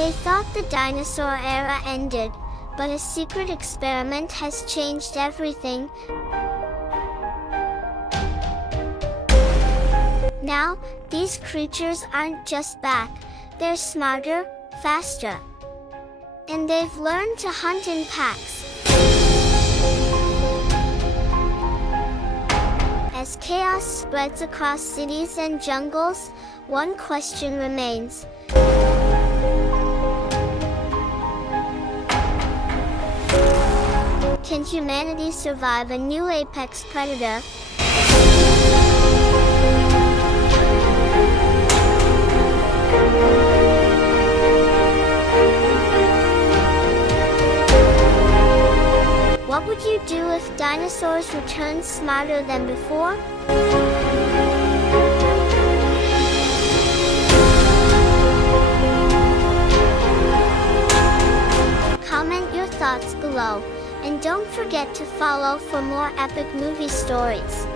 They thought the dinosaur era ended, but a secret experiment has changed everything. Now, these creatures aren't just back, they're smarter, faster. And they've learned to hunt in packs. As chaos spreads across cities and jungles, one question remains. Can humanity survive a new apex predator? What would you do if dinosaurs returned smarter than before? Comment your thoughts below, and don't forget to follow for more epic movie stories.